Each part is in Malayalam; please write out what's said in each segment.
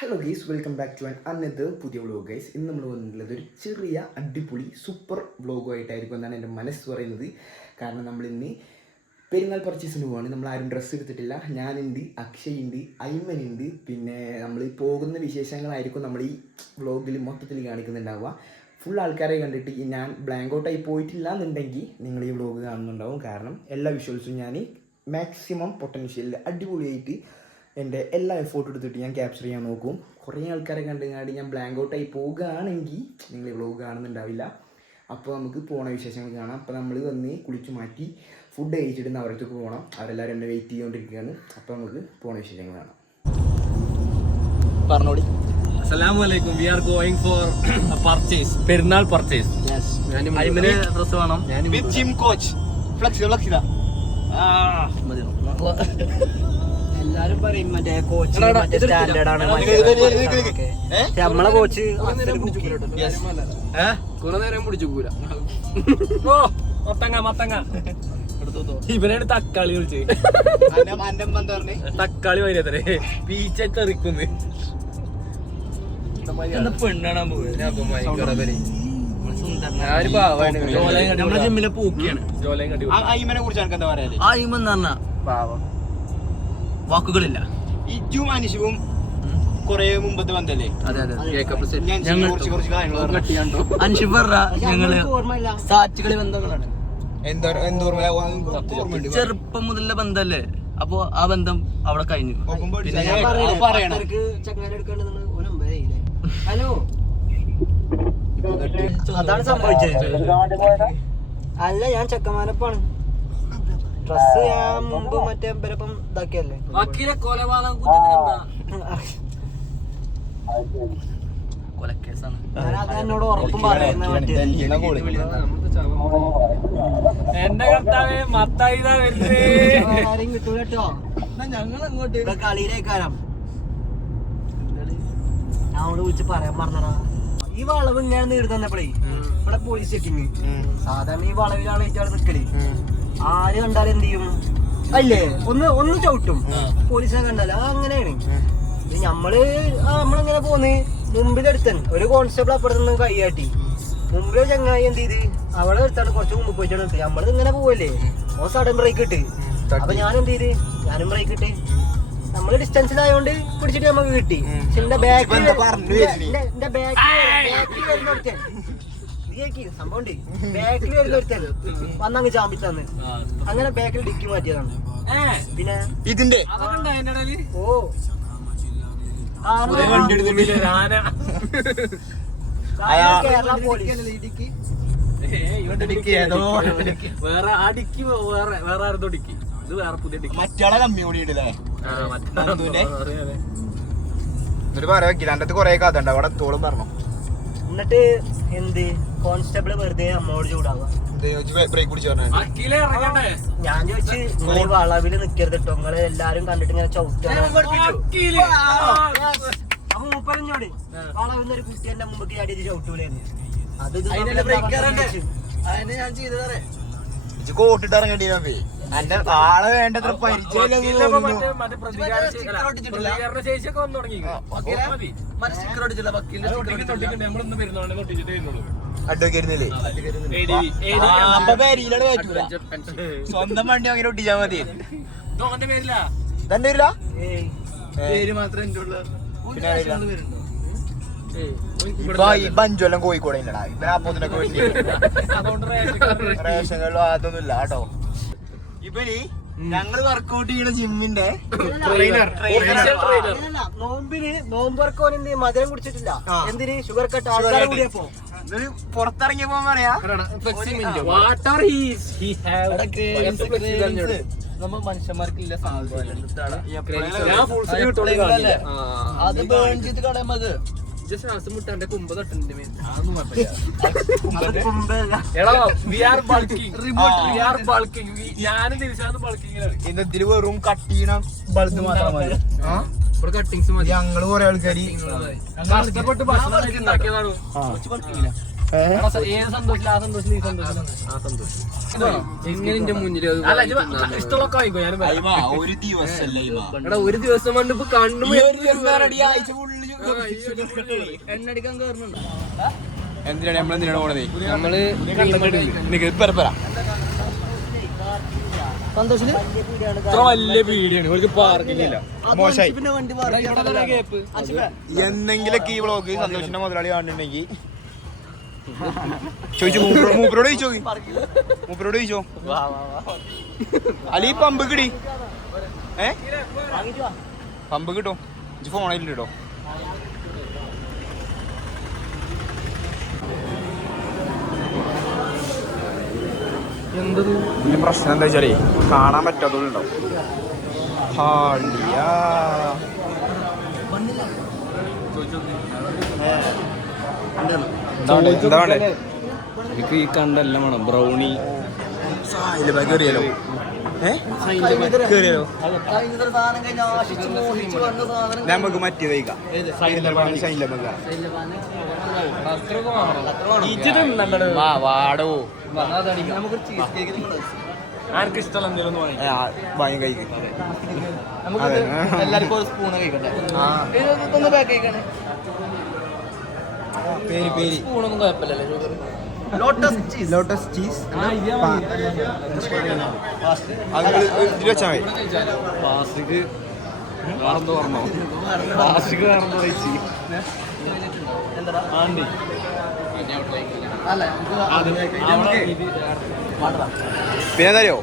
Hello guys, welcome back to another പുതിയ വ്ലോഗ് ഗൈസ്. ഇന്ന് നമ്മൾ വന്നിട്ടുള്ളത് ഒരു ചെറിയ അടിപൊളി സൂപ്പർ വ്ലോഗുമായിട്ടായിരിക്കും എന്നാണ് എൻ്റെ മനസ്സ് പറയുന്നത്. കാരണം നമ്മളിന്ന് പെരുന്നാൾ പർച്ചേസിന് പോവാണ്. നമ്മൾ ആരും ഡ്രസ്സ് എടുത്തിട്ടില്ല. ഞാനുണ്ട്, അക്ഷയ് ഉണ്ട്, ഐമൻ ഉണ്ട്. പിന്നെ നമ്മൾ പോകുന്ന വിശേഷങ്ങളായിരിക്കും നമ്മൾ ഈ വ്ലോഗിൽ മൊത്തത്തിൽ കാണിക്കുന്നുണ്ടാവുക. ഫുൾ ആൾക്കാരെ കണ്ടിട്ട് ഞാൻ ബ്ലാങ്ക് ഔട്ടായി പോയിട്ടില്ല എന്നുണ്ടെങ്കിൽ നിങ്ങൾ ഈ വ്ലോഗ് കാണുന്നുണ്ടാവും. കാരണം എല്ലാ വിഷ്വൽസും ഞാൻ മാക്സിമം പൊട്ടൻഷ്യലിൽ അടിപൊളിയായിട്ട് എൻ്റെ എല്ലാ എഫേർട്ടും എടുത്തിട്ട് ഞാൻ ക്യാപ്ചർ ചെയ്യാൻ നോക്കും. കുറേ ആൾക്കാരെ കണ്ടുകാണ്ട് ഞാൻ ബ്ലാങ്ക് ഔട്ടായി പോകുകയാണെങ്കിൽ നിങ്ങൾ ഈ വ്ലോഗ് കാണുന്നുണ്ടാവില്ല. അപ്പോൾ നമുക്ക് പോണ വിശേഷങ്ങൾ കാണാം. അപ്പോൾ നമ്മൾ വന്ന് കുളിച്ച് മാറ്റി ഫുഡ് കഴിച്ചിട്ട് അവരത്തേക്ക് പോകണം. അവരെല്ലാവരും എന്നെ വെയിറ്റ് ചെയ്തുകൊണ്ടിരിക്കുകയാണ്. അപ്പോൾ നമുക്ക് പോണ വിശേഷങ്ങൾ കാണാം. പറഞ്ഞോടി. അസ്സലാമു അലൈക്കും. We are going for purchase, പെരുന്നാൾ പർച്ചേസ്. ഐമന് ഡ്രസ് വേണം. വിത്ത് ജിം കോച്ച് ഫ്ലെക്സിത എല്ലാരും പറയും മറ്റേ കോച്ച് മറ്റേ സ്റ്റാൻഡേർഡ് ആണ്. നമ്മളെ കോച്ച് കുറെ നേരം പിടിച്ചുകൂല. ഓ മത്തങ്ങ ഇവനാണ് തക്കാളി വിളിച്ച്. തക്കാളി വരിയത്രേ പീച്ച തെറിക്കുന്നു. പെണ്ണാണാൻ നമ്മളെ ജിമ്മിലെ പൂക്കിയാണ്. ഐമനെ കുറിച്ച് എനിക്ക് എന്താ പറയാ? ഐമൻ പറഞ്ഞ പാവം, വാക്കുകളില്ല. ഇജും അനിഷുവും കൊറേ മുമ്പത്തെ ബന്ധല്ലേ? അൻഷിഫ് പറഞ്ഞ ഞങ്ങള് സാറ്റുകളി ബന്ധങ്ങളാണ്. ചെറുപ്പം മുതലുള്ള ബന്ധല്ലേ. അപ്പൊ ആ ബന്ധം അവിടെ കഴിഞ്ഞു. ഹലോ, അതാണ് സംഭവിച്ചത്. അല്ല, ഞാൻ ചെക്കന്മാരപ്പാണ്. ഡ്രസ് ഞാൻ മുമ്പ് മറ്റേ ബരപ്പം ഇതാക്കിയല്ലേ. അത് എന്നോട് ഉറപ്പും പറയുന്നത്. എന്റെ കർത്താവേ, മത്തായിതാ വരുന്നേ. ആരെയും കിട്ടൂല കേട്ടോ. ഞങ്ങൾ കളിയിലേക്കാരം ഞാൻ അവിടെ വിളിച്ച് പറയാൻ പറഞ്ഞടാ. ഈ വളവ് ഞാൻ നേടി തന്നപ്പോഴേ ഇവിടെ പോലീസ് ചെക്കിങ്. സാധാരണ ഈ വളവിലാണ് ഏറ്റവും നിക്കല്. ആര് കണ്ടാലും എന്ത് ചെയ്യും? അല്ലേ, ഒന്ന് ചവിട്ടും. പോലീസിനെ കണ്ടാലും അങ്ങനെയാണ്. നമ്മളിങ്ങനെ പോന്ന് മുമ്പിലെടുത്തൻ ഒരു കോൺസ്റ്റബിൾ അപ്പുറത്തുനിന്ന് കൈയാട്ടി. മുമ്പിലെ ചങ്ങായി എന്ത് ചെയ്ത് അവിടെ എടുത്താണ് കുറച്ച് മുമ്പ് പോയിട്ടാണ് എടുത്തത്. നമ്മളിത് ഇങ്ങനെ പോവല്ലേ, ഓ സഡൻ ബ്രേക്ക് ഇട്ട്. അപ്പൊ ഞാൻ എന്ത് ചെയ്ത്, ഞാനും ബ്രേക്ക് ഇട്ട്. നമ്മള് ഡിസ്റ്റൻസിലായോണ്ട് പിടിച്ചിട്ട് നമുക്ക് കിട്ടി. പക്ഷെ എന്റെ ബാക്കിൽ സംഭവം ബാക്കിൽ വരുന്നൊരുത്തൻ വന്നങ്ങ് ചാമ്പിത്തന്ന്. അങ്ങനെ ബാക്കിൽ ഡിക്കി മാറ്റിയതാണ്. പിന്നെ ഇതിന്റെ ഓ കേരള പോലീസ് വേറെ ആ ഡിക്കി വേറെ ആരോ ഡിക്കി. ഇത് വേറെ പുതിയ ഡിക്കി. മറ്റാളെ കമ്മി കൂടി ഇടല്ലേ? എന്നിട്ട് പറയാ വെക്കില്ല. എന്റെ കൊറേ കഥ ഉണ്ട് അവിടെ തോളും പറഞ്ഞു. എന്നിട്ട് എന്ത് കോൺസ്റ്റബിള് വെറുതെ അമ്മോട് ചൂടാവുക. ബ്രേക്ക് പിടിച്ചു പറഞ്ഞു. ഞാൻ ചോദിച്ചു, നിങ്ങൾ വളവില് നിക്കരുത് കേട്ടോ, നിങ്ങള് എല്ലാരും കണ്ടിട്ട് ഇങ്ങനെ ചവിട്ടാണ്. അപ്പൊ മൂപ്പരഞ്ഞോട് വളവിന്ന് ഒരു കുട്ടി എന്റെ മുമ്പ് ചാടിയത് ചവിട്ടൂലെന്ന്. അത് ഞാൻ ചെയ്തേ കോട്ടിട്ട് ഇറങ്ങേണ്ടി എന്റെ ആളെ വേണ്ടത്ര പരിചയം. അഡ്വക്കേറ്റില്ലേ? അപ്പൊ പേരിലാണ് പറ്റൂല. സ്വന്തം വണ്ടി അങ്ങനെ ഒട്ടിച്ചാ മതി. തന്റെ പേര് മാത്രമേ എന്റെ ഉള്ളു. ഇപ്പൊ ഈ ബഞ്ചെല്ലാം കോഴിക്കോടെ ഇല്ലടാ. ഇവനാപ്പൊക്കെ റേഷനിലോ അതൊന്നും ഇല്ല കേട്ടോ. ഇവന് ഞങ്ങള് വർക്ക്ഔട്ട് ചെയ്യണ ജിമ്മിന്റെ നോമ്പിന് നോമ്പർക്കോൻ എന്ത് മധുരം കുടിച്ചിട്ടില്ല. എന്തിന്? ഷുഗർ കട്ട് ആൾക്കാരെ കൂടിയപ്പോ പുറത്തിറങ്ങിയപ്പോ പറയാ നമ്മ മനുഷ്യന്മാർക്കില്ല അത് ബേൺ ചെയ്ത് കളയുമ്പത് ശ്വാസം മുട്ടാന്റെ കുമ്പ് തട്ടുണ്ട്. ഞാനും തിരിച്ചാന്ന് ബൾക്കിങ്ങിലാണ്. ഇന്നത്തില് വെറും കട്ട് ചെയ്യണം ബൾബ് മാത്രം മതി. കട്ടിങ്സ് മതി. ഞങ്ങള് കൊറേ ആൾക്കാര് കഷ്ടപ്പെട്ട് ഭക്ഷണം ഉണ്ടാക്കിയതാണ്. ഏത് സന്തോഷില്ല ആ സന്തോഷില്ല ഈ സന്തോഷില്ല ആ സന്തോഷം എങ്ങനെ എന്റെ മുന്നിൽ ഇഷ്ടമുള്ളൊക്കെ വായിക്കോ ഞാനും ഒരു ദിവസല്ലേ എടാ ഒരു ദിവസം കൊണ്ട് ഇപ്പൊ കണ്ണു എണ്ണടിക്കാൻ കയറുന്നുണ്ടോ എന്തിനാണ് നമ്മളെന്തിനാണ് പോണത്? നമ്മള് സന്തോഷില് ഇത്ര വലിയ പീടിയാണ് ഒരു പാർക്കിംഗ് ഇല്ല. മോശമായി. പിന്നെ വണ്ടി പാർക്ക് എന്നെങ്കിലൊക്കെ ഈ വ്ളോഗ് സന്തോഷിന്റെ മുതലാളി കാണുന്നുണ്ടെങ്കിൽ ചോദിച്ചു മൂപ്പരോട് ചോദിച്ചോ മൂപ്പരോട് ചോദിച്ചോ അല്ലെ പമ്പ് കിടി പമ്പ് കിട്ടോ ഫോണിൽ ഇട്ടോ. ഇതിന്റെ പ്രശ്നം എന്താ വെച്ചാലേ കാണാൻ പറ്റാത്തതുണ്ടാവും. എനിക്ക് ഈ കണ്ടെല്ലാം വേണം ബ്രൗണി കേറിയാലോ കേറിയാലോ സാധനം കഴിഞ്ഞ ആശിച്ച് മോഹിച്ച് വന്ന സാധനം നമുക്ക് മറ്റേ കഴിക്കാം. വാടോ നമുക്ക് ചീസ് കേക്ക് ആർക്ക് ഇഷ്ടമല്ല എന്തെങ്കിലും വാങ്ങി കഴിക്കും. നമുക്ക് എല്ലാവർക്കും ഒരു സ്പൂണ് കഴിക്കട്ടെ. ഇതൊന്ന് പാക്ക് കഴിക്കണേ. സ്പൂണൊന്നും കുഴപ്പമില്ലല്ലോ. ലോട്ടസ് ചീസ് ലോട്ടസ് ചീസ് ഇതിൽ വെച്ചാൽ മതി. പ്ലാസ്റ്റിക് വേറെന്തോ പറഞ്ഞോ പ്ലാസ്റ്റിക് വേറെന്തോ കഴിച്ച് ആണ്ടി പിന്നെ എന്താ അറിയോ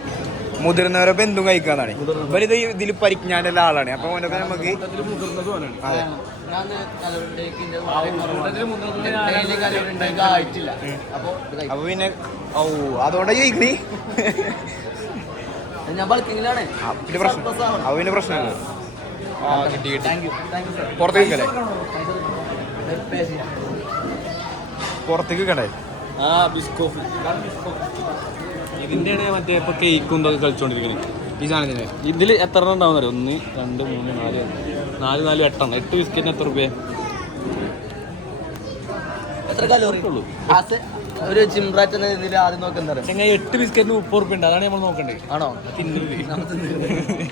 മുതിർന്നവരൊപ്പം എന്തും കഴിക്കാന്നാണ്. ഇവരിത് ഇതിൽ പരിജ്ഞാനുള്ള ആളാണ്. അപ്പൊ അവനൊക്കെ നമുക്ക് അതെ അപ്പൊ പിന്നെ ഓ അതോടെ ചോദിക്കണി ഞാൻ ബൾക്കിങ്ങിലാണ്. പിന്നെ പ്രശ്നം അപ്പൊ പിന്നെ പ്രശ്നമല്ല. ആ കിട്ടി കിട്ടി. പുറത്തേക്ക് വെക്കല്ലേ പുറത്തേക്ക് വെക്കണ്ടേ? ആ ബിസ്കോഫ് ഇതിന്റെയാണ് മറ്റേ ഇപ്പൊ കേക്കും ഇതൊക്കെ കളിച്ചോണ്ടിരിക്കുന്നത്. ഈ സാധനത്തിന് ഇതിൽ എത്ര എണ്ണം ഉണ്ടാവും അറിയോ? 1 2 3 4 4 8 8 ബിസ്ക്കറ്റിന് എത്ര രൂപ? എത്ര കലോറി ഉള്ളൂ? ഒരു ജിംറാറ്റ് എന്ന രീതിയിൽ ആദ്യം നോക്കുന്നത് ചെങ്ങ 8 ബിസ്ക്കറ്റിന് 30 രൂപ ഉണ്ട്. അതാണ് നമ്മൾ നോക്കണ്ടേ. ആണോ? തിന്നുന്നത്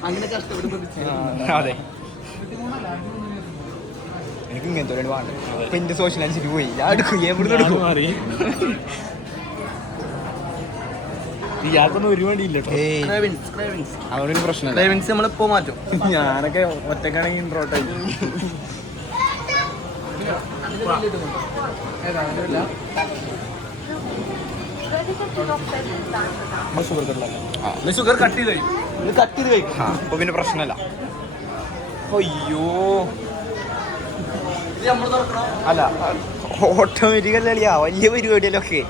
അങ്ങനെ കഷ്ടപ്പെടുന്ന അതെ എനിക്ക് ഇങ്ങനത്തെ ഒരു വേണ്ട. ഇപ്പൊ എന്റെ സോഷ്യൽ അനുസരിച്ച് പോയി ഞാൻ എടുക്കും. എവിടുന്ന് എടുക്കും? മാറി ഇയാൾക്കൊന്നും ഒരു വേണ്ടിയില്ല. അവനൊരു പ്രശ്നമല്ല. ക്രേവിങ്സ് നമ്മളിപ്പോ മാറ്റും. ഞാനൊക്കെ ഒറ്റക്കാണെങ്കിൽ ഇൻട്രോട്ടായി. ഷുഗർ കട്ട് ചെയ്ത് ഇത് കട്ട് ചെയ്ത് കഴിക്കും. അപ്പൊ പിന്നെ പ്രശ്നമല്ല. അയ്യോ ഇത് നമ്മൾ തുറക്കണോ? അല്ല ഓട്ടോമാറ്റിക് അല്ലളിയാ വലിയ പരിപാടിയല്ലൊക്കെ.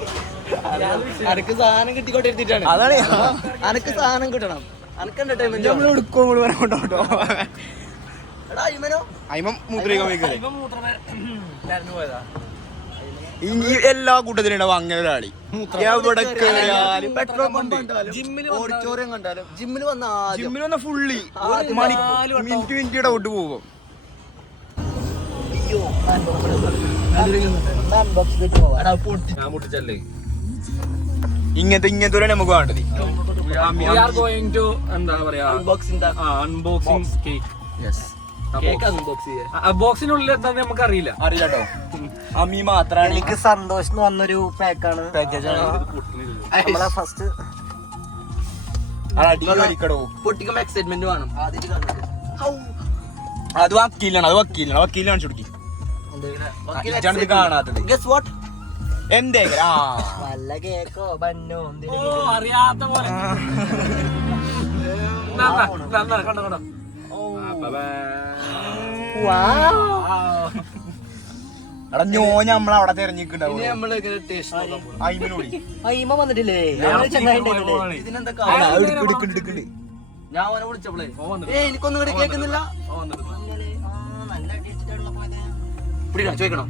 അനക്ക് സാധനം കിട്ടിക്കൊണ്ടിരുത്തിട്ടാണ്. അതാണ് അനക്ക് സാധനം കിട്ടണം. അനക്ക് എന്റർടൈൻമെന്റ് നമ്മൾ എടുക്കും കൊണ്ടോ എടാ അയ്മനോ അയിമ മൂത്രയിക്കാൻ പോയിക്കല്ലേ. പോയതാ ഇനി എല്ലാ കൂട്ടത്തിലും ഉണ്ടാവും അങ്ങനെ ഒരാളി. എവിടെ കേറിയാലും പെട്രോൾ പമ്പ് ജിമ്മിൽ ഓഡിറ്റോറിയം കണ്ടാലും ജിമ്മിൽ വന്ന ജിമ്മിൽ വന്ന ഫുള്ളി മിനിറ്റ് ഔട്ട് പോകും. ഞാൻ പൊട്ടിച്ചല്ലേ. ഇങ്ങനത്തെ ഒരു നമുക്ക് വേണ്ടത്. എന്താ പറയാ അൺബോക്സിംഗ് കേക്ക്. ബോക്സിനുള്ളിൽ എന്താ നമുക്ക് അറിയില്ല അറിയില്ലോ. അമ്മി മാത്രമാണ് എനിക്ക് സന്തോഷം വന്നൊരു പാക്കാണ്. നമ്മളെ ഫസ്റ്റ് പൊട്ടിക്കുമ്പോ എക്സൈറ്റ്മെന്റ് വേണം. അത് വക്കീലാണ് കാണിച്ചു കൊടുക്കി. കാണാത്തത് ഗസ് വാട്ട്? എന്റെ വല്ല കേക്കോ ബന്നോ അറിയാത്ത പോലെ കണ്ടോ. എടാ നമ്മളവിടെ തെരഞ്ഞെടുക്കണ്ടാവും. അയിമ വന്നിട്ടില്ലേ? ഇതിനെന്താ ഞാൻ അവനെ വിളിച്ചപ്പോളേ എനിക്കൊന്നും കൂടി കേൾക്കുന്നില്ല. ചോദിക്കണം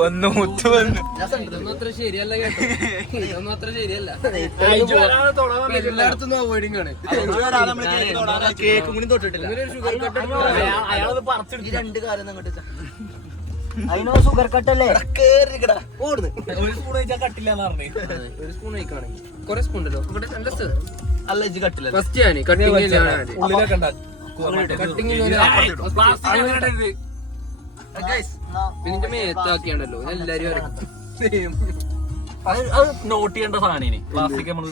വന്നു മുത്ത് വന്നു. ഇതൊന്നും അത്ര ശരിയല്ല കേട്ടോ. ഇതൊന്നും അത്ര ശരിയല്ല. എല്ലായിടത്തും അവോയ്ഡിങ് ആണ്. കേക്ക് കൂടി തൊട്ടിട്ടില്ല. അയാളത് പറിച്ചെടുത്തു. ഈ രണ്ട് കാര്യം അങ്ങോട്ട് അതിനോ ഷുഗർ കട്ടല്ലേ ഓടുന്നു ഒരു സ്പൂൺ കഴിച്ചാൽ കട്ടില്ലാന്ന് പറഞ്ഞേ. ഒരു സ്പൂൺ കഴിക്കുകയാണെങ്കിൽ കുറെ സ്പൂൺ ഉണ്ടല്ലോ ഇവിടെ നല്ല അല്ല ഇജ്ജ് കട്ടില്ല. ഫസ്റ്റ് ഞാൻ കട്ടിങ് ഉള്ളിലൊക്കെ ഉണ്ടാ കട്ടിങ് പിന്നെ മേത്താക്കിയാണ്ടല്ലോ എല്ലാരും നോട്ട് ചെയ്യേണ്ട സാധനം പ്ലാസ്റ്റിക് നമ്മള്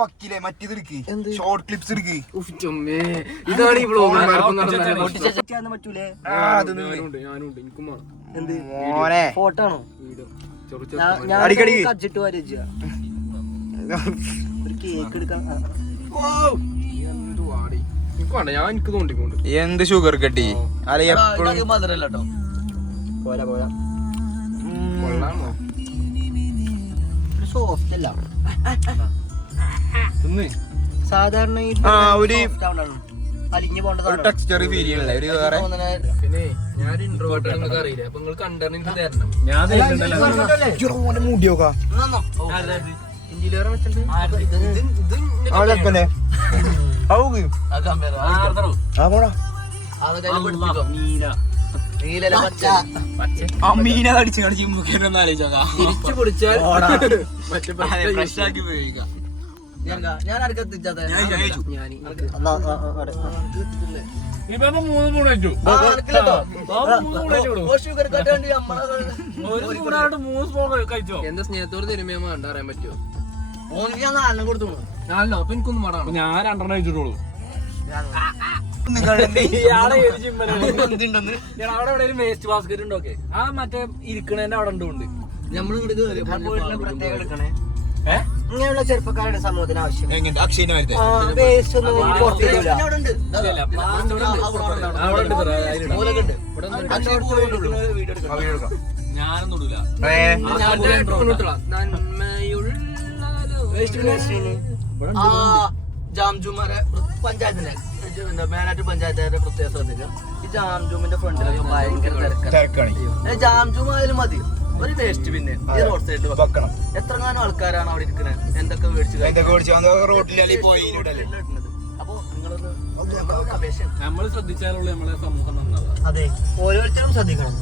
വക്കീലെ മറ്റേത് എടുക്ക്, ഷോർട്ട് ക്ലിപ്സ് എടുക്ക്. ഇതാണ് ഈ വ്ളോഗ് പറ്റൂലേ ഞാനുണ്ട് എനിക്കും വേണം എന്ത് മോനെ ഫോട്ടോ ആണോ അടിക്കടി. കച്ചിട്ട് വരച്ച ഒരു കേക്ക് എടുക്കാൻ എനിക്ക് വേണ്ട ഞാൻ എനിക്ക് തോണ്ടിക്കൊണ്ട് എന്ത് ഷുഗർ കട്ടി അല്ല എപ്പോഴും മധുരല്ല കേട്ടോ. പോരാ പോരാ കൊള്ളാമോ സോഫ്റ്റ് അല്ല തിന്ന് സാധാരണ ഈ ഒരു അലിഞ്ഞു പോണ്ടതാണ് ടെക്സ്ചർ ഫീൽ ചെയ്യണല്ലേ ഒരു വേറെ. പിന്നെ ഞാൻ ഇൻട്രോവേർട്ട് നിങ്ങൾക്ക് അറിയില്ല അപ്പൊ നിങ്ങൾ കണ്ടറിഞ്ഞ് എനിക്ക് തരണം ഞാൻ തരുന്നുണ്ടല്ലോ. മുടിയോക്കാ ഇന്ത്യയിലേറെ വെച്ചിട്ടുണ്ട് അവളെപ്പല്ലേ മീന കടിച്ച് കടിച്ച് മുഖേനൊന്ന് ആലോചിച്ചോക്കാം. തിരിച്ചു പിടിച്ചാൽ മറ്റേ ഫ്രഷ് ആക്കി ഉപയോഗിക്കാം. ഞാൻ ആർക്കും എത്തിച്ചാത്ത ഇപ്പൊ 3 സ്പൂൺ വെച്ചു. ഒരു സ്പൂണായിട്ട് 3 സ്പൂൺ കഴിച്ചോ. എന്താ സ്നേഹത്തോട് തരുമ്പോ വേണ്ട അറിയാൻ പറ്റുമോ ഓനിക്ക് ഞാൻ 4 കൊടുത്തു. ഞാനല്ലോ അപ്പൊ എനിക്കൊന്നും വേണം ഞാൻ 2 കഴിച്ചിട്ടുള്ളൂ. അവിടെ എവിടെ വേസ്റ്റ് ബാസ്കറ്റ് ഉണ്ടോക്കെ ആ മറ്റേ ഇരിക്കണേന്റെ അവിടെ ഉണ്ട്. ഇങ്ങനെയുള്ള ചെറുപ്പക്കാരുടെ സമൂഹത്തിന് ആവശ്യം അക്ഷയന്റെ വേസ്റ്റ് ഒന്നും പുറത്തില്ല ഞാനൊന്നും ഇടൂല. ജാംജുമാരെ പഞ്ചായത്തിന്റെ മേനാട്ട് പഞ്ചായത്തുകാരുടെ പ്രത്യേക ശ്രദ്ധിക്കുക. ഈ ജാംജൂമിന്റെ ഫ്രണ്ടിലൊക്കെ ഭയങ്കര തിരക്കാണ്. ജാംജൂമായാലും മതി ഒരു വേസ്റ്റ് പിന്നെ ഈ റോഡ് സൈഡിൽ വെക്കണം. എത്രങ്ങാനും ആൾക്കാരാണ് അവിടെ ഇരിക്കുന്നത് എന്തൊക്കെ മേടിച്ചു. അപ്പൊ നിങ്ങളൊന്ന് നമ്മളൊരു അപേക്ഷ നമ്മൾ ശ്രദ്ധിച്ചാലുള്ള നമ്മളെ സമൂഹം നന്നാവുക. അതെ ഓരോരുത്തരും ശ്രദ്ധിക്കണം.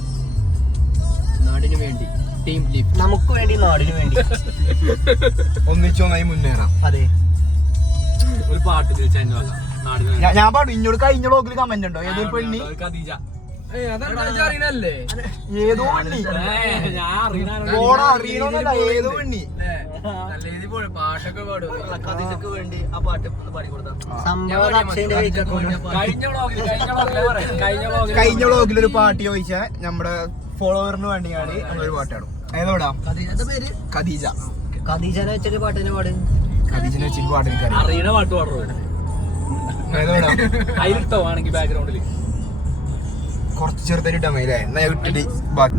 നാടിന് വേണ്ടി ടീം ലീഫ് നമുക്ക് വേണ്ടി നാടിന് വേണ്ടി ഒന്നിച്ചൊന്നായി മുന്നേറാം. അതെ ഒരു പാട്ട് ചോദിച്ചാൽ ഞാൻ പാടും. ഇന്നോട് കഴിഞ്ഞ ബ്ലോഗിൽ കമന്റ് ഉണ്ടോ ഏതൊരു പെണ്ണി ഖദീജ അറിയണല്ലേ ഏതോ പെണ്ണി അറിയണോന്നല്ല ഏതോ പെണ്ണി നല്ല രീതിയിൽ പോയി പാട്ടൊക്കെ പാടും ഖദീജക്ക് വേണ്ടി ആ പാട്ട് പാടി കൊടുത്താൽ സംഭവം അക്ഷയന്റെ കഴിഞ്ഞ വ്ളോഗിൽ ഒരു പാട്ട് ചോദിച്ചാൽ നമ്മുടെ ഫോളോവറിന് വേണ്ടിയാണ് നമ്മളൊരു പാട്ടാടും. ഏതോടാ ഖദീജയുടെ പേര് ഖദീജ. ഖദീജനെ വെച്ചൊരു പാട്ടിനെ പാട്. ഖദീജനെ വെച്ചിട്ട് പാട്ട് എനിക്കറിയാം. അറിയണ പാട്ട് പാടുള്ളൂ. ഏതോടാ അതിലിട്ടോ ആണെങ്കിൽ ബാക്ക്ഗ്രൗണ്ടില് കുറച്ച് ചെറുതായിട്ട് ഇട്ടാ മതില്ലേ. എന്നാ ഇട്ടിട്ട്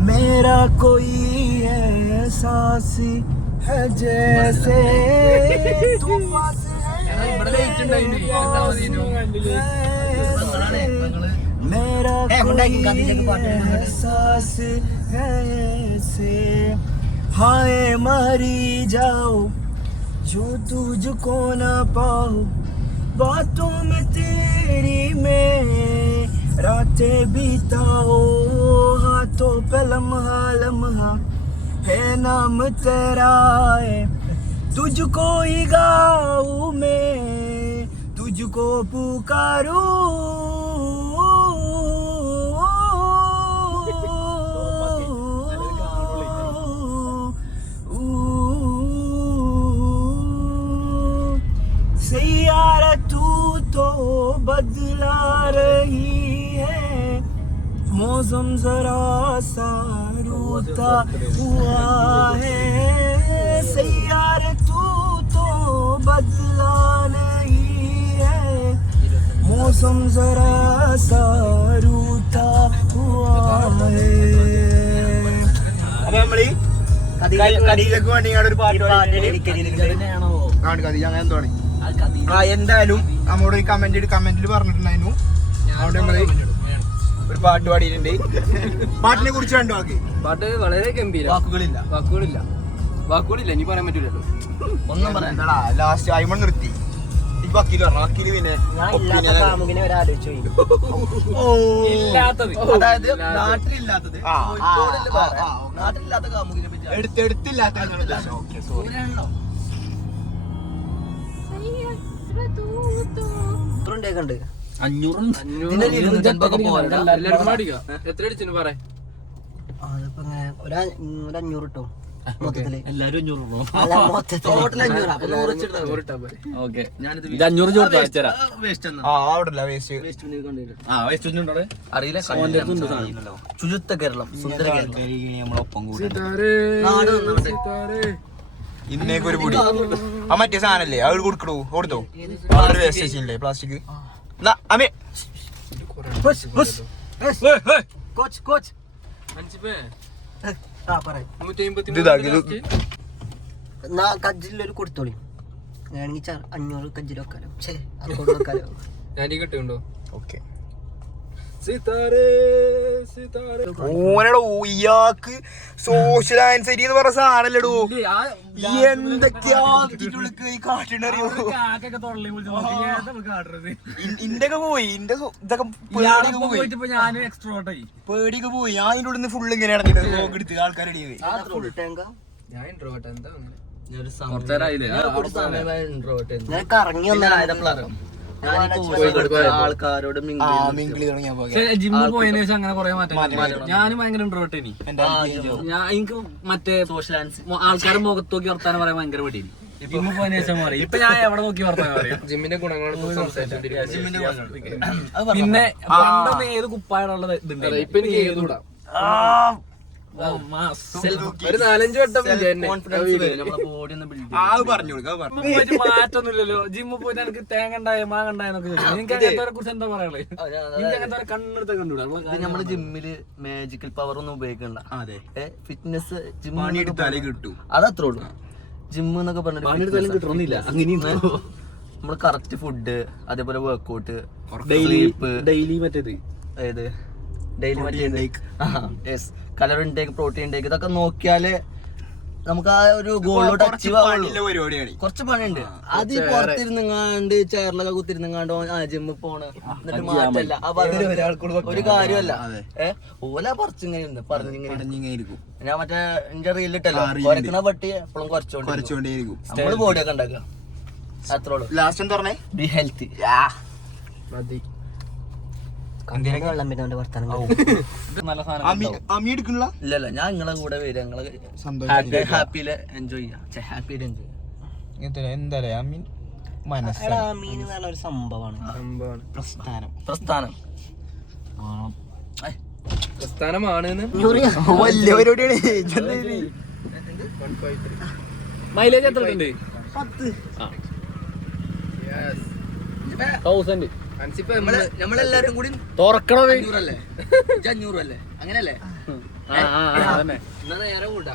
മേരാ കോയി എഹ്സാസ് ഹൈ ജൈസേ തൂ പാസ് ഹൈ. ഇവിടെ ലേറ്റ് ഉണ്ടായിരുന്നു मेरा एहसास है ऐसे हाय मरी जाओ जो तुझको न पाओ बातों में तेरी में रातें बिताओ हाथों पे लम्हा लम्हा है नाम तेरा है तुझको ही गाऊं मैं तुझको पुकारूं सैयारा तू तो बदला रही है मौसम जरा सा रूठा हुआ है सैयारा तू तो बदला नहीं है मौसम जरा सा रूठा हुआ है. അപ്പൊ നമ്മള് ഖദീജക്ക് വേണ്ടി ഒരു പാട്ട് അങ്ങനെ എന്താണ് എന്തായാലും നമ്മോട് ഒരു കമന്റിൽ പറഞ്ഞിട്ടുണ്ടായിരുന്നു. അവിടെ നമ്മള് ഒരു പാട്ട് പാടിയിട്ടുണ്ട്. പാട്ടിനെ കുറിച്ച് രണ്ടു വാക്ക്. പാട്ട് വളരെ ഗംഭീരം. വാക്കുകളില്ല ഇനി പറയാൻ പറ്റൂലല്ലോ. ഒന്നും പറയാൻ ലാസ്റ്റ് അയ്മൺ നിർത്തി വക്കീല് പറഞ്ഞു. വക്കീല് പിന്നെ ഞാൻ ഇല്ലാത്ത കാമുകിനെ ഒരാലോചിച്ചു ഇല്ലാത്തത് അതായത് നാട്ടിലില്ലാത്തത് കോഴിക്കോടില് വേറെ. നാട്ടിലില്ലാത്ത കാമുകിനെ പറ്റി എടുത്തില്ലാത്ത ഉണ്ട് 500 ഇരുന്നൂറ്റമ്പൊക്കെ പോരാ. എത്ര അടിച്ചു പറ അതിപ്പോ ഇങ്ങനെ ഒരു 500 കിട്ടും മൊത്തത്തില്. എല്ലാരും 500 അല്ല മൊത്തത്തില് ടോട്ടൽ 500. അപ്പൊ 100 വെച്ചിട്ട് ഓക്കെ ഞാനിത് ഇത് 500 ചോദിച്ചാ വേസ്റ്റ് എന്നാ അവിടെ വേസ്റ്റ് വേസ്റ്റ് പിന്നെ കണ്ടില്ല. അറിയില്ല. ശുചിത്വ കേരളം, സുന്ദര കേരളം. നമ്മളൊപ്പം കൂടി നാട് നന്നാവട്ടെ. ഇന്നേക്ക് ഒരു പൊടി ആ മറ്റേ സാധനല്ലേ അത് കൊടുക്കണു കൊടുത്തോ വേസ്റ്റ് സ്റ്റേഷനില്ലേ പ്ലാസ്റ്റിക്. കോച്ച് കോച്ച് ആ പറയും കജ്ജിലൊരു കൊടുത്തോളി. വേണമെങ്കിൽ 500 കജ്ജിൽ വെക്കാലോ. അക്കൗണ്ട് വെക്കാലോ. ഞാൻ കിട്ടുണ്ടോ? ഓക്കെ ഓനടോ ഇയാൾക്ക് സോഷ്യൽ ആൻസൈറ്റി എന്ന് പറഞ്ഞ സാധനല്ലടോ. എന്തൊക്കെയാ കാട്ടിണ്ടറിയോ? ഇന്റൊക്കെ പോയി ഇന്റെ ഇതൊക്കെ പേടിയൊക്കെ പോയി. ഞാൻ അതിന്റെ ഉള്ളിൽ നിന്ന് ഫുള്ള് ഇങ്ങനെ ഇറങ്ങിട്ട് എടുത്ത് ആൾക്കാരുടെ ഫുൾ ടാങ്കാ. ഞാൻ ഇൻട്രോവേർട്ട് എന്താ അങ്ങനെ ഞാൻ കറങ്ങി വന്നപ്പോഴാണ് ആൾക്കാരോട് മിങ്കിളി തുടങ്ങിയപ്പോ ജിമ്മിൽ പോയതിനു ശേഷം അങ്ങനെ കുറെ മാറ്റം ഞാനും ഭയങ്കര ഇൻട്രോവേർട്ട് ഇനി ഞാൻ എനിക്ക് മറ്റേ സോഷ്യൽ ആൻസ് ആൾക്കാരുടെ മുഖത്ത് നോക്കി വർത്താനം പറയാൻ ഭയങ്കര പേടിയാണ്. ജിമ്മിൽ പോയതിനു ശേഷം പറയും. ഇപ്പൊ ഞാൻ എവിടെ നോക്കി വർത്താനം പറയാം. ജിമ്മിന്റെ ഗുണങ്ങളാണ് പിന്നെ പണ്ടൊന്നും ഏത് കുപ്പായുള്ള ഇതുണ്ട്. ഇപ്പൊ എനിക്ക് ഏതുകൂടാ ഒരു 4-5 വട്ടം മാറ്റൊന്നുമില്ലല്ലോ. ജിമ്മിൽ പോയിട്ട് എനിക്ക് തേങ്ങ ഉണ്ടായ മാങ്ങ ഉണ്ടായെന്നൊക്കെ ചോദിച്ചു. എനിക്ക് അങ്ങനത്തെ കുറിച്ച് എന്താ പറയാനുള്ളത്? എനിക്ക് അങ്ങനത്തെ കണ്ണെടുത്ത കണ്ടുകൂടാ. നമ്മള് ജിമ്മില് മാജിക്കൽ പവർ ഒന്നും ഉപയോഗിക്കണ്ട. അതെ ഫിറ്റ്നസ് പണി എടുത്താലേ കിട്ടും. അതത്രേ ഉള്ളൂ. ജിമ്മ് എന്നൊക്കെ പറഞ്ഞിട്ട് കിട്ടണമെന്നില്ല. അങ്ങനെ നമ്മള് കറക്റ്റ് ഫുഡ്, അതേപോലെ വർക്ക്ഔട്ട്, ഡെയിലി മറ്റേത് ഏത് ഡെയിലി മറ്റേ കലർ ഇൻടേക്ക്, പ്രോട്ടീൻ ഇൻടേക്ക് ഇതൊക്കെ നോക്കിയാല് നമുക്ക് ആ ഒരു ഗോളിലോട്ട് അച്ചീവ് ആവുള്ളൂ. പരിപാടിയാണ്. കുറച്ച് പണിയുണ്ട്. അത് പുറത്തിരുന്നങ്ങാണ്ട് ചെയറിലൊക്കെ കുത്തിരുന്നങ്ങാണ്ടോ ജിമ്മിൽ പോണ് എന്നിട്ട് മാറ്റല്ല. അപ്പൊ അതിന് ഒരു കാര്യമല്ല. ഓല പറിച്ചിങ്ങനെ പറഞ്ഞിങ്ങനെ ഞാൻ മറ്റേ എന്റെ റീലിട്ടല്ലോ കുറയ്ക്കണ പട്ടി എപ്പോഴും കുറച്ചോണ്ടിരിക്കും. നമ്മള് ബോഡിയൊക്കെ ഉണ്ടാക്കുക. അത്രേ ഉള്ളൂ. ലാസ്റ്റ് എന്താ പറഞ്ഞേ? Be healthy. വെള്ളം പിന്നെ അവന്റെ വർത്താനം നല്ല സാധനം. അമ്മി എടുക്കണില്ല. ഇല്ലല്ല, ഞാൻ നിങ്ങളെ കൂടെ വരും. നിങ്ങള് ഹാപ്പിയില് എൻജോയ് ചെയ്യാം. ഹാപ്പിയില് എൻജോയ് ചെയ്യാം. എന്തായാലും അമ്മീൻ മനസ്സാണ്. മീൻ എന്ന് പറഞ്ഞ ഒരു സംഭവമാണ്. പ്രസ്ഥാനമാണ് വലിയ പരിപാടിയാണ്. മൈലേജ് എത്ര ഉണ്ട്? 1000. നമ്മളെല്ലാരും കൂടി തുറക്കണോ? 500 അല്ലേ? അങ്ങനല്ലേ? എന്നാ നേരെ കൂട്ടാ.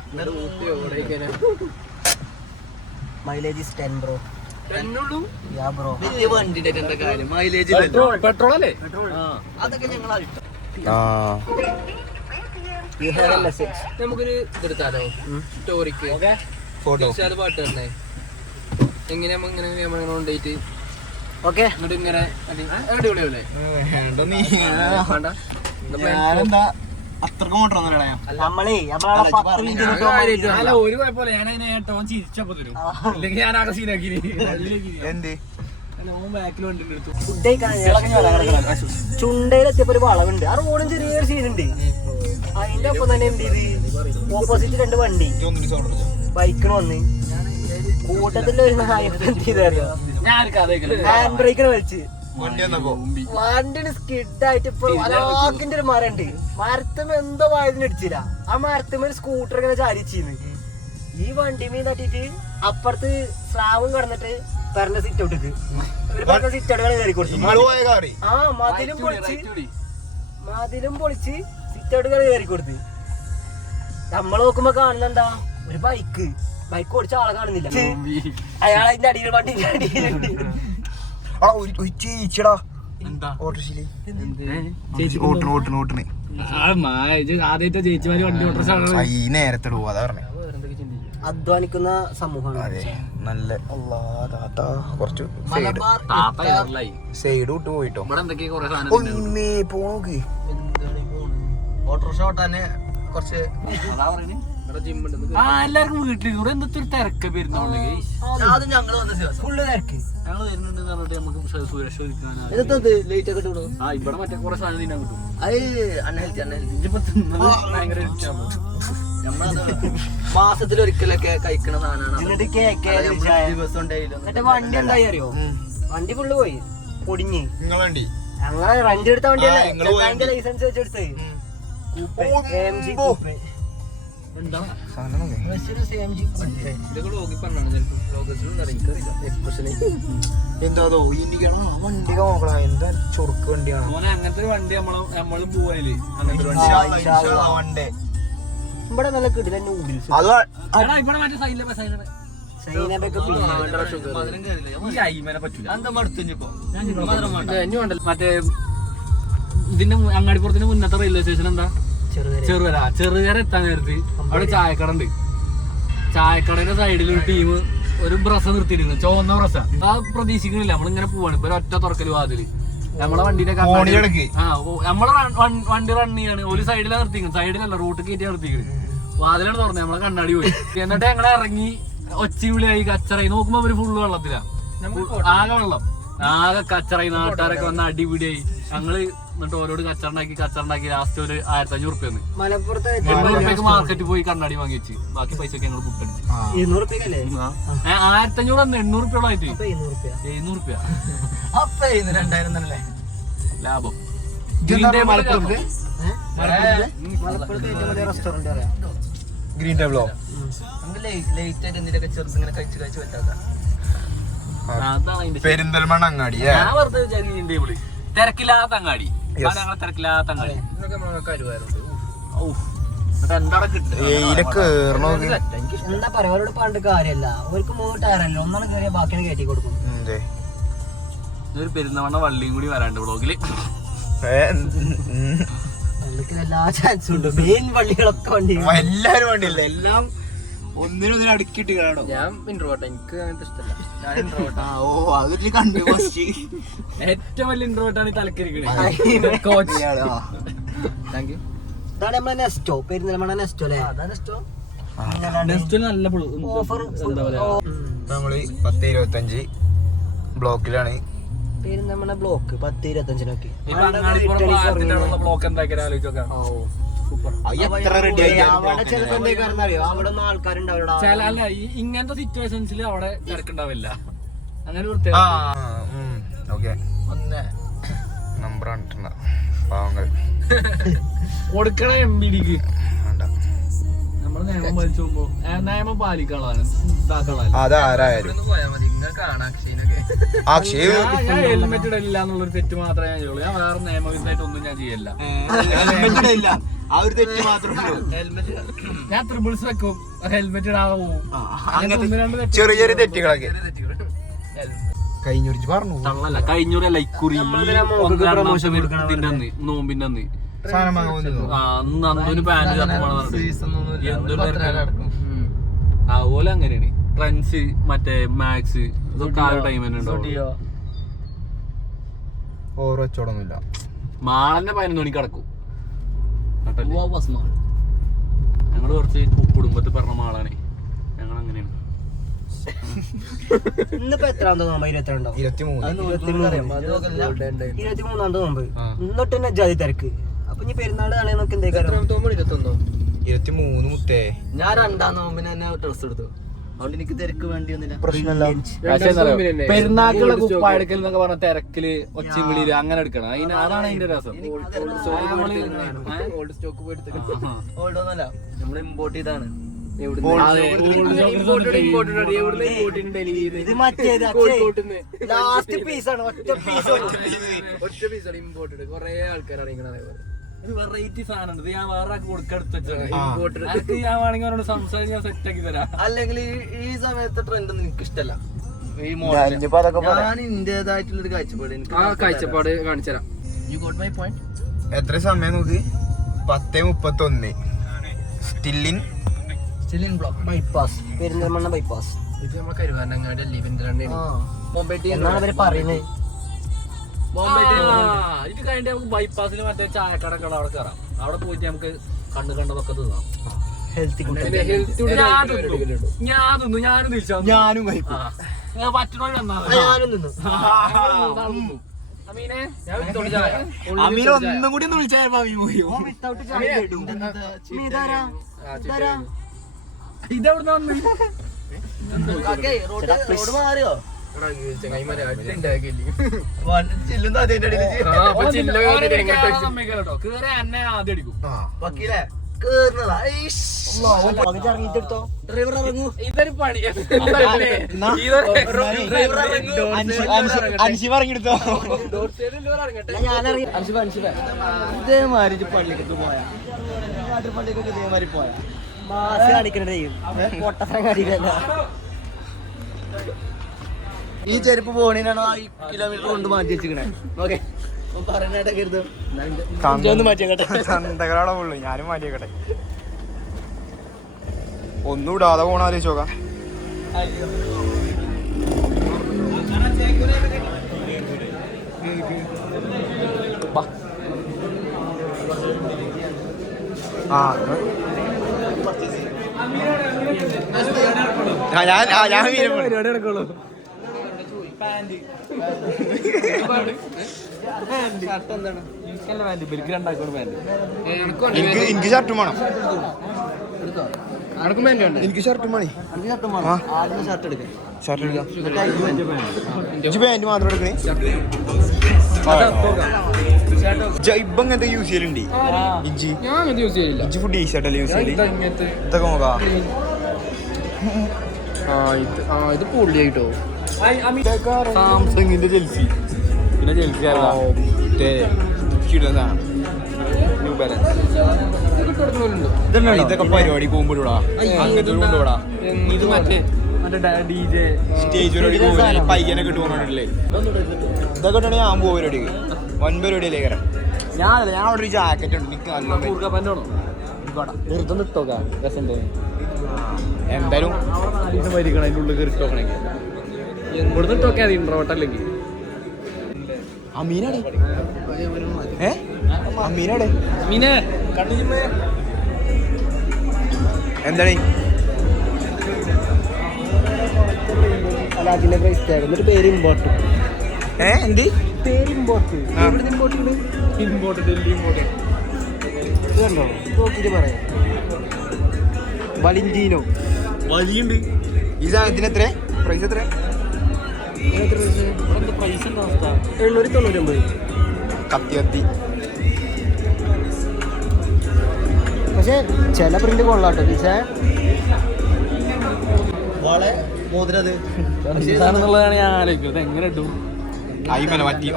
Mileage 10 bro. Yeah bro. വലിയ വണ്ടിന്റെ എന്താ കാര്യം? മൈലേജ് പെട്രോൾ അല്ലേ? അതൊക്കെ ഞങ്ങൾ അഴിച്ചു. You have A message. നമുക്കൊരു ഇതെടുത്താലോ സ്റ്റോറിക്ക് ഫോട്ടോ പാട്ട് തന്നെ എങ്ങനെ കൊണ്ടുപോയിട്ട് ഓക്കെ എന്നിട്ട് ഇങ്ങനെ അടിപൊളിയല്ലേ? ഞാനെന്താ അത്രക്ക് മോട്ടറൊന്നും കളയാം. നമ്മളെ അല്ല ഒരു കുഴപ്പമില്ല. ഞാൻ അതിനെ ടോൺ ചിരിച്ചപ്പോ തരും. ഇല്ലെങ്കിൽ ഞാൻ ആകെ സീനാക്കി. എന്ത് ബാക്കിൽ വണ്ടി എടുത്തു. ഫുഡ് ചുണ്ടയിലെത്തിയപ്പോ ഒരു വളവുണ്ട്. ആ റോഡും ചെറിയൊരു സീനുണ്ട്. അതിന്റെ ഒപ്പം തന്നെ എന്ത് ചെയ്ത് ഓപ്പോസിറ്റ് 2 വണ്ടി ബൈക്കിന് വന്ന് കൂട്ടത്തില് ഒരു ഹാൻഡ് ബ്രേക്കിന് വലിച്ച് വണ്ടിന് സ്കിഡായിട്ട് ഇപ്പൊ അലാക്കിന്റെ ഒരു മരം ഉണ്ട്. മരത്തും എന്തോ വായതിന് അടിച്ചില്ല. ആ മരത്തും ഒരു സ്കൂട്ടർ ഇങ്ങനെ ചാരിച്ചിന്ന്. ഈ വണ്ടി മീൻ തട്ടിട്ട് അപ്പുറത്ത് സ്ലാവും കിടന്നിട്ട് പറഞ്ഞ സിറ്റ് ഔട്ടിക്ക് ഒരു പറഞ്ഞ സിറ്റ് ഔട്ടുകൾ കയറി കൊടുത്തു. ആ മതിലും പൊളിച്ച് സിറ്റ് ഔട്ടുകൾ കയറി കൊടുത്ത്. നമ്മൾ നോക്കുമ്പോ കാണുന്നെന്താ ഒരു ബൈക്ക് ഓടിച്ച ആളെ കാണുന്നില്ല. അയാൾ അതിന്റെ അടിയിൽ വണ്ടിന്റെ അടിയിലുണ്ട്. ആദ്യത്തെ ചേച്ചിമാര് വണ്ടി ഓട്ടോ നേരത്തെ അതാ പറഞ്ഞേ. അധ്വാനിക്കുന്ന സമൂഹമാണ്. അതെ നല്ല കുറച്ച് മലബാർ സൈഡ് വിട്ട് പോയിട്ടോ ഇവിടെ എന്തൊക്കെയാ കുറെ സാധനം ഒന്നേ പോണോക്ക് ഓട്ടോറിക്ഷ ഓട്ടാന് കുറച്ച് എല്ലാവർക്കും വീട്ടിൽ ഇവിടെ എന്തൊക്കെ ഒരു തിരക്ക് പെരുന്നാളുണ്ടെങ്കിൽ ആദ്യം ഞങ്ങള് വന്ന ദിവസം ഫുള്ള് തിരക്ക്. ഞങ്ങൾ വരുന്നുണ്ട് പറഞ്ഞിട്ട് നമുക്ക് സുരക്ഷ ഒരുക്കാനാ. ഇതെന്തത് ലേറ്റ് ഒക്കെ ഇട്ടു ആ ഇവിടെ മറ്റേ കുറെ സാധനം തിന്നാൻ കിട്ടും. അത് അൺഹെൽത്തി അൺഹെൽത്തി ഇതിപ്പോ തിന്നത് ഭയങ്കര ഇഷ്ടമാണ്. നമ്മളത് മാസത്തിലൊരിക്കലൊക്കെ കഴിക്കണ സാധനമാണ്. എന്നിട്ട് കേക്ക് ദിവസം എന്നിട്ട് വണ്ടി എന്തായി അറിയോ, വണ്ടി ഫുള്ള് പോയി പൊടിഞ്ഞ്. നിങ്ങളുണ്ടി ഞങ്ങള് റെന്റ് എടുത്ത വണ്ടിയല്ലേ, ആ, നിങ്ങള് പോയി. ചെങ്ങായിന്റെ ലൈസൻസ് വെച്ചെടുത്ത് AMG coupe. എന്താ Mercedes AMG coupe. ഇതൊക്കെ ലോകി പറഞ്ഞാണ് എന്താതോ ഇന്ത്യക്കാണോ വണ്ടി നോക്കണ എന്താ ചൊറുക്ക് വണ്ടിയാണ് മോനെ അങ്ങനത്തെ ഒരു വണ്ടി നമ്മളും പോവാനില്ലേ അങ്ങനത്തെ ഒരു വണ്ടി. ഇവിടെ നല്ല കിടിലൻ നൂഡിൽസ്. അത് എടാ, ഇവിടെ മറ്റേ സൈലബ സൈനബൊക്കെ ഈ അയിമനെ പറ്റൂല. എന്താ മടുത്തുഞ്ഞിപ്പോ മറ്റേ ഇതിന്റെ അങ്ങാടിപ്പുറത്തിന് മുന്നത്തെ റെയിൽവേ സ്റ്റേഷൻ എന്താ ചെറുകര എത്താൻ നേരത്ത് അവിടെ ചായക്കട ഉണ്ട്. ചായക്കടയുടെ സൈഡിൽ ഒരു ടീം ഒരു ബ്രസ് നിർത്തിയിരുന്നു, ചുവന്ന ബ്രസ്സാ. ആ പ്രതീക്ഷിക്കണില്ല, നമ്മളിങ്ങനെ പോവാണ്. ഇപ്പൊ ഒറ്റ തുറക്കല് വാതില് നമ്മളെ വണ്ടിന്റെ നമ്മളെ വണ്ടി റൺ ചെയ്യാണ്. ഒരു സൈഡിലാണ് നിർത്തിക്കുന്നത്, സൈഡിലല്ല റൂട്ട് കയറ്റി നിർത്തിക്കുന്നത്. വാതിലാണ് തുറന്നത്, നമ്മളെ കണ്ണാടി പോയി. എന്നിട്ട് ഞങ്ങളെ ഇറങ്ങി ഒച്ചി വിളിയായി കച്ചറായി. നോക്കുമ്പോ അവര് ഫുള്ള് വെള്ളത്തിലാ, ആകെ വെള്ളം, ആകെ കച്ചറായി. നാട്ടുകാരൊക്കെ വന്ന് അടിപിടിയായി. ഞങ്ങള് എന്നിട്ട് ഓരോട് കച്ചറുണ്ടാക്കി ലാസ്റ്റ് ഒരു 1500 റുപ്യ മലപ്പുറത്ത് 800 റുപ്യക്ക് മാർക്കറ്റിൽ പോയി കണ്ണാടി വാങ്ങി വെച്ച് ബാക്കി പൈസ ഒക്കെ ഞങ്ങൾ പുട്ടടിച്ചു. 200 റുപ്യക്കല്ലേ? 1500 800 റുപ്യോളായിട്ട് 700 റുപ്യ. 700 റുപ്യ അപ്പൊ 2000 തന്നെ ലാഭം. മലപ്പുറത്ത് ഏറ്റവും വലിയ റെസ്റ്റോറന്റ് അറിയാം, ഗ്രീൻ ടേബിളോ നമുക്ക് ലേറ്റ് ആയിട്ട് എന്തിനൊക്കെ ചെറുതിങ്ങനെ കഴിച്ച് വെച്ചാക്കാം. അതാണ് അതിന്റെ പെരിന്തൽമണ്ണ അങ്ങാടി ഞാൻ വെറുതെ ടേബിള് തിരക്കില്ലാത്ത അങ്ങാടി. ഞങ്ങളെ തിരക്കില്ലാത്ത അങ്ങാടി. എന്താടെ എന്താ പറയാ, അവരോട് പണ്ട് കാര്യമല്ല. അവർക്ക് 3 ടയറല്ലേ, ഒന്നാണ് കയറിയ ബാക്കിയാണ് കയറ്റി കൊടുക്കും. ഒരു പെരുന്തമണ്ണ വള്ളിയും കൂടി വരാണ്ട് ബ്ലോഗില്. പള്ളിക്ക് എല്ലാ ചാൻസും ഉണ്ട്. മെയിൻ പള്ളികളൊക്കെ വണ്ടി എല്ലാരും വണ്ടിയല്ല, എല്ലാം ഒന്നിനൊന്നിനും അടുക്കിട്ട് കാണോ. ഞാൻ ഇൻട്രോവേർട്ടാ, എനിക്ക് അങ്ങനത്തെ ഇഷ്ടമല്ല. ഞാൻ ഇൻട്രോവേർട്ടാ. ഓ അതൊരു കണ്ടു ഏറ്റവും വലിയ ഇൻട്രോവേർട്ടാണ് ഈ തലക്കരിക്കണേ. Thank you. ഇതാണ് നമ്മളെ നെസ്റ്റോ, പെരുന്തൽമണ്ണ നെസ്റ്റോ അല്ലേ? അതാണ് ഇഷ്ടം. നെക്സ്റ്റ് നല്ല ഓഫർ എന്താ പറയാ, നമ്മള് 10-25 ബ്ലോക്കിലാണ്. പെരുന്തൽമണ്ണ ബ്ലോക്ക് 10-25 ഇപ്പൊ അങ്ങാടിപ്പുറം ബ്ലോക്ക് എന്താക്കിയാലും ആലോചിച്ചോക്കാം. അവിടെ ചെറുപ്പം അറിയോ, അവിടെ ഒന്നും ആൾക്കാരുണ്ടാവില്ല. ചില അല്ല ഇങ്ങനത്തെ സിറ്റുവേഷൻസിൽ അവിടെ തിരക്കുണ്ടാവില്ല. അങ്ങനെ ഓക്കെ ഒന്ന് നമ്പർ കണ്ടിട്ടുണ്ട പാവങ്ങൾ കൊടുക്കണ MBDക്ക് വേണ്ട. നമ്മള് നിയമം വലിച്ചു പോകുമ്പോ നിയമം പാലിക്കാനുള്ളതാണ്, ഇതാക്കാനുള്ളതല്ല. അതാരായാലും ഒന്ന് പോയാൽ മതി. നിങ്ങൾ കാണാം അക്ഷയനൊക്കെ. അക്ഷയ് ഞാൻ ഹെൽമെറ്റ് ഇടില്ല എന്നുള്ളൊരു തെറ്റ് മാത്രമേ ഞാൻ ചെയ്യുള്ളൂ. ഞാൻ വേറെ നിയമവിധമായിട്ട് ഒന്നും ഞാൻ ചെയ്യല്ല. ആ ഒരു തെറ്റ് മാത്രമേ ഹെൽമെറ്റ് ഞാൻ ത്രിബിൾസ് വെക്കും, ഹെൽമെറ്റ് ഇടാതെ പോകും. ചെറിയ ചെറിയ തെറ്റുകളൊക്കെ കഴിഞ്ഞൊരിച്ച് പറഞ്ഞു. തള്ളല്ല, കഴിഞ്ഞൂരല്ല ഇക്കുറി ഇതിന്റെ അന്ന് നോമ്പിന്റെ അന്ന് അന്ന് അന്നൊരു പാന്റ് അതുപോലെ അങ്ങനെയാണ്. ട്രെൻസ് മറ്റേ മാക്സ് ഇതൊക്കെ ആ ഒരു ടൈം തന്നെ ഉണ്ടാവും. ഓരോ വെച്ചോടൊന്നുമില്ല. മാളന്നെ 11 മണിക്ക് കിടക്കും. ഞങ്ങള് കുറച്ച് കുടുംബത്തിൽ പറഞ്ഞ മാളാണ് ഞങ്ങൾ. അങ്ങനെയാണ്. ഇന്നിപ്പോ എത്രാം നോമ്പ്? 22 23 നോമ്പ്. ഇന്നൊട്ട് തന്നെ ജാതി തിരക്ക്. അപ്പൊ ഇനി പെരുന്നാൾ ആണെന്നൊക്കെ എന്തേക്കാരം 23 മുത്തേ. ഞാൻ 2ാം നോമ്പിന് തന്നെ ഡ്രസ് എടുത്തു. അതുകൊണ്ട് എനിക്ക് തിരക്ക് വേണ്ടി വന്നില്ല. പെരുന്നാക്കുള്ള കുപ്പായെടുക്കൽ എന്നൊക്കെ പറഞ്ഞ തിരക്കില് ഒച്ചവിളിയില് അങ്ങനെ എടുക്കണം. അതാണ് അതിന്റെ രസം. ഓൾഡ് സ്റ്റോക്ക് പോയിട്ട് ഓൾഡ് ഒന്നല്ല, നമ്മൾ ഇമ്പോർട്ട് ചെയ്താണ്. ഇത് മറ്റേത് ലാസ്റ്റ് പീസാണ്, ഒറ്റ പീസ് ഇമ്പോർട്ടഡ്. കുറെ ആൾക്കാർ അറിയിക്കണ വെറൈറ്റി സാധനം ഞാൻ വേറെ കൊടുക്കെടുത്ത് ഞാൻ വേണമെങ്കിൽ അവരോട് സംസാരിച്ച് ഞാൻ സെറ്റ് ആക്കി തരാം. അല്ലെങ്കിൽ ഈ സമയത്ത് ട്രെൻഡ് ഒന്നും എനിക്ക് ഇഷ്ടമല്ല. ഈ മോഡൽ ഞാൻ ഇന്റേതായിട്ടുള്ളൊരു കാഴ്ചപ്പാട് കാഴ്ചപ്പാട് കാണിച്ചു തരാം. You got my point. എത്ര സമയം നോക്ക്? 10:31. സ്റ്റില്ലിൻ ചില്ലിൻ ബ്ലോക്ക് ബൈപ്പാസ് പെരിന്തൽമണ്ണ ബൈപ്പാസ് ഇത് നമ്മളെ കരുവാരനങ്ങാടി അല്ലേ പെരിന്തൽമണ്ണ ബോംബെ ടീ എന്നാണ് അവര് പറയുന്നത്. ഇത് കഴിഞ്ഞിട്ട് നമുക്ക് ബൈപ്പാസിൽ മറ്റേ ചായക്കടക്കട അവിടെ കയറാം. അവിടെ പോയിട്ട് നമുക്ക് കണ്ടതൊക്കെ തിന്നാം. ഹെൽത്തി ഞാൻ തിന്നു, ഞാനും തിരിച്ചു ഞാനും കഴിക്കും. പറ്റണോ ഞാനും നിന്നു. അമീനെ ഞാൻ വിളിച്ചോണ്ട് ചായ. അമീർ ഒന്നും കൂടി ഒന്ന് വിളിച്ചാൽ വിത്തൗട്ട് ചായ കേട്ടു. ഇതാരാ? ഇതാരാ? ഇതെവിടുന്ന വന്ന് റോഡ് മാറിയോ ചങ്ങായിമാരെ അടിണ്ടാക്കില്ലേ ചില്ലുന്ന അതിന്റെ കേറി എന്നെ ആദ്യം അടിക്കും. വക്കീലേ കേറുന്നതാ പകുതി ഇറങ്ങിട്ടെടുത്തോ. ഡ്രൈവർ ഇറങ്ങൂ ഇതൊരു പണി. അൻഷി പറഞ്ഞെടുത്തോ. ഞാനറിയാം. ഇതേമാതിരി പള്ളിക്കൊക്കെ പോയാ പള്ളിക്കൊക്കെ ഇതേമാതിരി പോയാ മാസ് കാണിക്കണേ പൊട്ടത്തരം കാണിക്കല്ല. ഈ ചെരുപ്പ് പോണീനാണോ 1 കിലോമീറ്റർ കൊണ്ട് മാറ്റി വെച്ചിക്കണേ. ഓക്കെ പറഞ്ഞിട്ടൊക്കെ ചന്തകളാടെ ഉള്ളു. ഞാനും മാറ്റിയേക്കട്ടെ. ഒന്നും ഇടാതെ പോണ ആലോചിച്ചോക്കാം. ഞാൻ പരിപാടി നടക്കുള്ളൂ. എനിക്ക് ഷർട്ടും വേണം. എനിക്ക് ഷർട്ടും മണി. ഷർട്ട് എടുക്കാം. ഷർട്ട് എടുക്കാം. ഇജ്ജ് പാന്റ് മാത്രം എടുക്കണേ. ഇപ്പൊ ഇങ്ങനത്തെ യൂസ് ചെയ്യലുണ്ട്. ഇജ്ജി യൂസ് ചെയ്യില്ല. ഇജ്ജ് ഫുഡ് ടീഷർട്ടല്ലേ യൂസ് ചെയ്യല്? ഇതൊക്കെ നോക്കാം. ഇത് പൊള്ളിയായിട്ടോ. സാംസങ്ങിന്റെ ജെൽസി. പിന്നെ ജെൽസി ന്യൂ ബാലൻസ്. ഇതൊക്കെ പരിപാടി പോകുമ്പോഴൂടാ അങ്ങനത്തെ കൊണ്ടുപോടാ. ഇത് മറ്റേ DJ സ്റ്റേജ് പരിപാടി പോകുമ്പോൾ പയ്യനൊക്കെ ഇട്ട് പോകണ്ടില്ലേ? ഇതൊക്കെ ഇട്ടാണ് ഞാൻ പോകും പരിപാടിക്ക്. വൻ പരിപാടിയല്ലേ കയറാം. ഞാൻ അവിടെ ഒരു ജാക്കറ്റ് ഉണ്ട്. എനിക്ക് നല്ല വെറുതെ ഇട്ടോക്കാം. രസം തോന്നി. എന്തായാലും മരിക്കണം അതിൻ്റെ ഉള്ളിൽ കയറി ഇട്ടോക്കണെങ്കിൽ. ഇവിടുന്ന് ഇട്ടോക്കെ അത് ഇൻട്രോട്ട് അല്ലെങ്കിൽ. അമീനാടെ അമീനാടെ മീനെ എന്താണ് അല്ല അതിന്റെ പ്രൈസ് ടാഗ് എന്നിട്ട് പേര് ഇമ്പോർട്ട്. എന്ത് പേര് ഇമ്പോർട്ട്. എവിടെ ഇമ്പോർട്ട് ഉണ്ട്? Import Delhi import. ഇത് കണ്ടോ? നോക്കിട്ട് പറയാം. വലിന്റീനോ വഴിയുണ്ട്. ഈ സാധനത്തിന് എത്ര പ്രൈസ്? എത്ര പൈസ ഉണ്ടോ അവസ്ഥ? 799. കത്തി പക്ഷെ ചില പ്രിന്റ് കൊള്ളാട്ടോ. ടീച്ചേ വളരെ മോതിരത് ഇതാണെന്നുള്ളതാണ് ഞാൻ ആലോചിക്കുന്നത്. എങ്ങനെ ഇടും? അയിമല മാറ്റി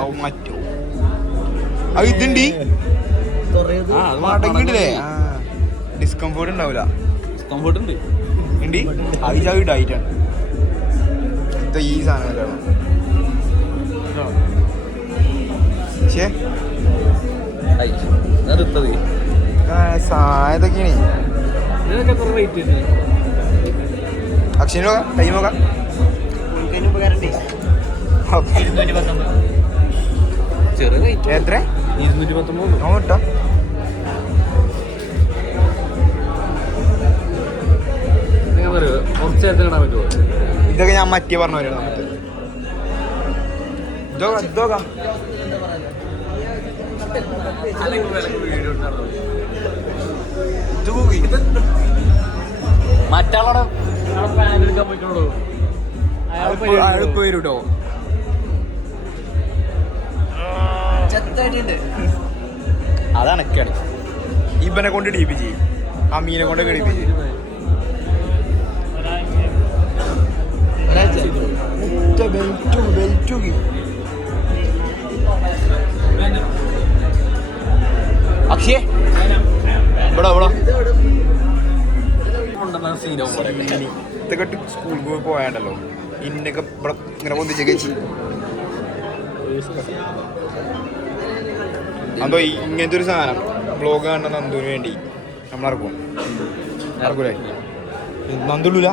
അത് ഇതുണ്ട്. മടങ്ങിട്ടില്ലേ? ഡിസ്കംഫോർട്ട് ഉണ്ടാവില്ല. കംഫർട്ട് ഉണ്ട്. ഉണ്ട്. അത് ഇടായിട്ടാണ് ഈ സാധനം. സാധനൊക്കെയാണ്. ഇതിനൊക്കെ എത്ര റേറ്റ് ഉണ്ട്? അക്ഷയ നോക്കാം. ടൈം നോക്കാം. ചെറിയ റേറ്റ്. എത്ര? 219. നോട്ടോ. നിങ്ങൾ പറയുമോ കുറച്ച് നേരത്തെ കാണാൻ പറ്റുമോ? ഇതൊക്കെ ഞാൻ മറ്റേ പറഞ്ഞവരാണ്. ഇതൊക്കെ മറ്റാളോടെ പാൻ എടുക്കാൻ പോയിക്കോളൂ. അയാൾ പോയി കേട്ടോ. അതാണ് കളി. ഇവനെ കൊണ്ട് ഡിപ്പിച്ച് അമീനെ കൊണ്ട് കളിപ്പിച്ച് അക്ഷയ ഇവിടെ ഇതൊക്കെ സ്കൂളിൽ പോയി പോയാണ്ടല്ലോ. ഇന്നൊക്കെ ഇവിടെ ഇങ്ങനെ പൊന്തിച്ച് കഴിച്ച് അതോ ഇങ്ങനത്തെ ഒരു സാധനം ബ്ലോഗ് കാണുന്ന നന്ദുവിന് വേണ്ടി നമ്മൾ ഇറക്കൂലേ? നന്ദുള്ളൂല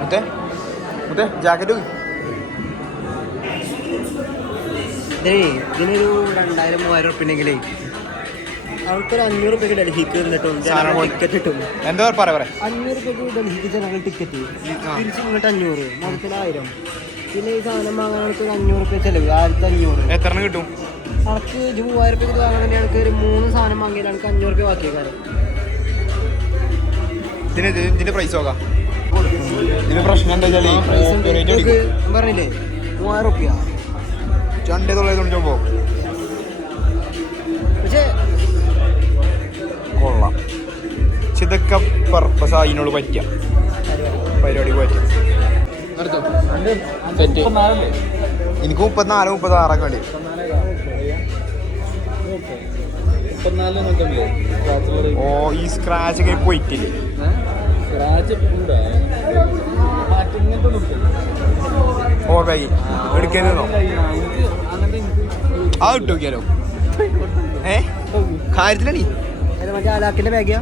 മുത്തേ മുത്തേ ജാക്കറ്റ് ഇതിനൊരു 2000-3000 ഉറുപ്പിണ്ടെങ്കിലേ അവർക്കൊരു 500 രൂപയ്ക്ക് ഡൽഹിക്ക് കിട്ടും ടിക്കറ്റ് കിട്ടും. എന്താ പറയാ 500 രൂപയ്ക്ക് ഡൽഹിക്ക് ജനറൽ ടിക്കറ്റ്, തിരിച്ച് ഇങ്ങോട്ട് 500, മൊത്തത്തിൽ 1000. പിന്നെ ഈ സാധനം വാങ്ങാൻ ഒരു 500 രൂപ ചെലവ്, 1500. എത്ര കിട്ടും? അവർക്ക് 3000 രൂപയ്ക്ക് വാങ്ങാൻ വേണ്ടി എനിക്ക് ഒരു 3 സാധനം വാങ്ങിയാൽ എനിക്ക് 500 രൂപ ബാക്കിയേക്കാരം. ഇതിന്റെ പ്രൈസ് നോക്കാം. ഇതിന് പ്രശ്നം എന്താ വെച്ചാൽ പറഞ്ഞില്ലേ 3000 രൂപ 2 പോ പക്ഷേ കൊള്ളാം. പക്ഷെ ഇതൊക്കെ പർപ്പസ് അതിനോട് പറ്റിയ പരിപാടി പറ്റിയ സെറ്റ്. എനിക്ക് 34-36 വേണ്ടി. ഓ ഈ സ്ക്രാച്ച് ഒക്കെ പോയിട്ടില്ലേ? ഓർബായി എടുക്കുന്നോ? ആ ഇട്ട് നോക്കിയാലോ? കാര്യത്തിലടി മറ്റേ ആലാക്കിന്റെ ബാഗിയാ.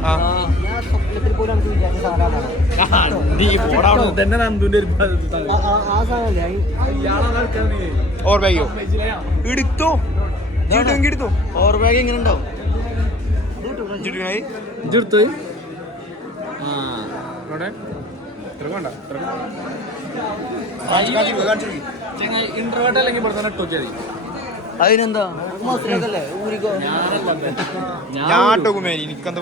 ഞാൻ സ്വപ്നത്തിൽ പോലും നമുക്ക് വിചാരിച്ച സാധനമാണ് ആ സാധനല്ലേ. ഓർബാഗോ എടുത്തോ എടുത്തോ. ഓർബാഗ് എങ്ങനെ ഉണ്ടാവും? ഇന്റർവേർട്ട് അല്ലെങ്കിൽ ഇവിടെ തന്നെ ഇട്ട് നോക്കിയാൽ മതി. അതിനെന്താ മസ്ത്രല്ലേ ഊരിക്കോ. ഞാൻ ടോക്കുമേരി എനിക്കെന്താ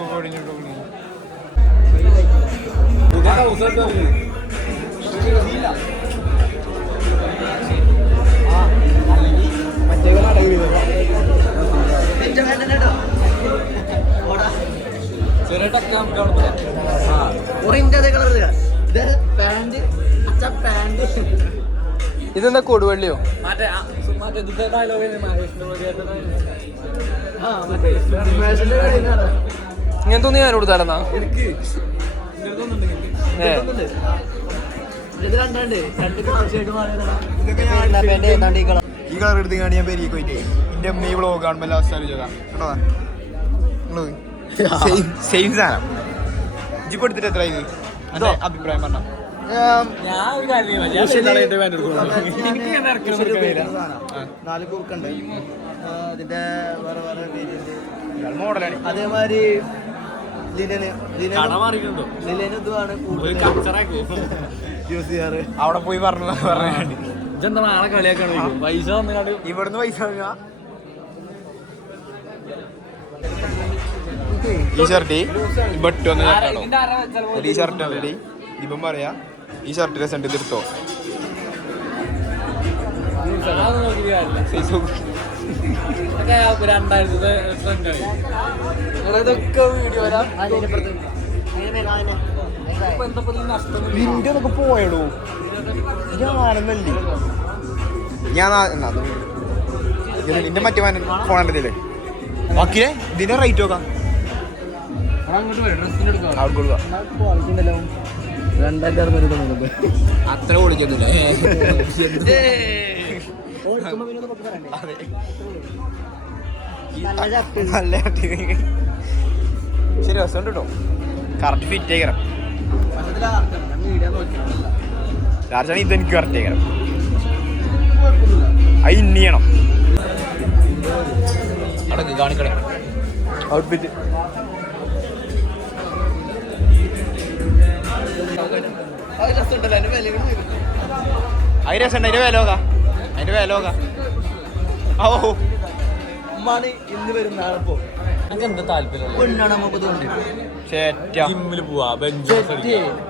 ഇതെന്താ കൊടുവള്ളിയോ? ഇങ്ങനത്തെ ഒന്നും ഞാൻ കൊടുത്താലെന്നാ ഈ കളർ എടുത്ത് കാണി ഞാൻ പെരിക്ക് പോയിട്ടേ എന്റെ അമ്മ ഈ വ്ളോഗ് കാണുമ്പോൾ ലാസ്റ്റ് ആലോചിച്ചാ കേട്ടോ. സെയിം സാധനം ഇജിപ്പ് എടുത്തിട്ട് എത്ര ഇത് അഭിപ്രായം പറഞ്ഞ നാല് കുറുക്കുണ്ട്. ഇതിന്റെ വേറെ വേറെ മോഡലാണ്. അതേമാതിരി ഇതുമാണ് യൂസ് ചെയ്യാറ്. അവിടെ പോയി പറഞ്ഞു ഇതെന്താ നാളെ കളിയാക്കാണ് പൈസ വന്നു ഇവിടുന്ന് പൈസ ഈ ഷർട്ട് ബട്ട് വന്ന് കേട്ടോ. ഈ ഷർട്ട് ഓൾറെഡി ഇപ്പം പറയാ ഈ ഷർട്ടിന്റെ സെന്റ് തീർത്തോ നിന്റെ ഒക്കെ പോയടൂ. ഞാനെന്നല്ലേ ഞാൻ നിന്റെ മറ്റേ ഫോൺ ഉണ്ടല്ലേ ബാക്കിയെ ഇതിന്റെ റേറ്റ് നോക്കാം. അവിടെ കൊടുക്കുക 2600 അത്ര ഓടിച്ചൊന്നുമില്ല. നല്ല ശരി രസമുണ്ട് കേട്ടോ. Correct fit ആയിക്കണം. ലാർജാണ് ഇതെനിക്ക് കറക്റ്റ് ആയിക്കണം. അത് ഇന്ന് ചെയ്യണം. അടക്ക് കാണിക്കണേ ഔട്ട്ഫിറ്റ്. അത് രസമുണ്ടല്ലോ. അതിന്റെ വില രസമുണ്ട്. അതിന്റെ വില നോക്കാം. അതിന്റെ വില നോക്കാം. ഓ മണി ഇന്ന് വരുന്ന ആളിപ്പോ എന്താ താല്പര്യം പെണ്ണാണ് നമുക്ക് തോന്നി. ജിമ്മിൽ പോവാ